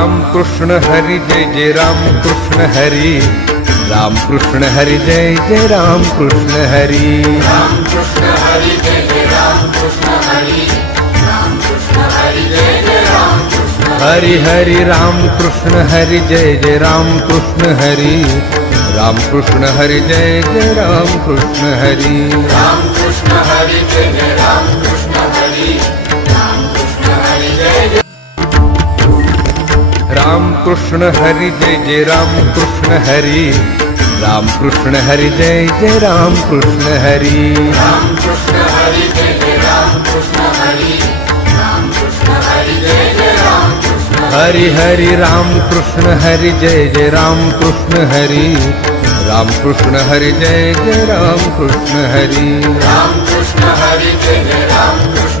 Ram Krishna Hari Jai Jai Ram Krishna Hari, Ram Krishna Hari Jai Jai Ram Krishna Hari, Ram Krishna Hari Jai Jai Ram Krishna Hari, Ram Krishna Hari Jai Jai Ram Krishna Hari Hari Ram Krishna Hari Jai Jai Ram Krishna Hari, Ram Krishna Hari Jai Jai Ram Krishna Hari, Ram Krishna Hari Jai Jai Ram Krishna Hari, Ram Krishna Hari Jai Jai Ram Krishna Hari Jai Jai Ram Krishna Hari, Ram Krishna Hari Jai Jai Ram Krishna Hari, Ram Krishna Hari Jai Jai Ram Krishna Hari, Ram Krishna Hari Jai Jai Ram Krishna Hari Hari Ram Krishna Hari Jai Jai Ram Krishna Hari, Ram Krishna Hari Jai Jai Ram Krishna Hari, Ram Krishna Hari Jai Jai Ram Krishna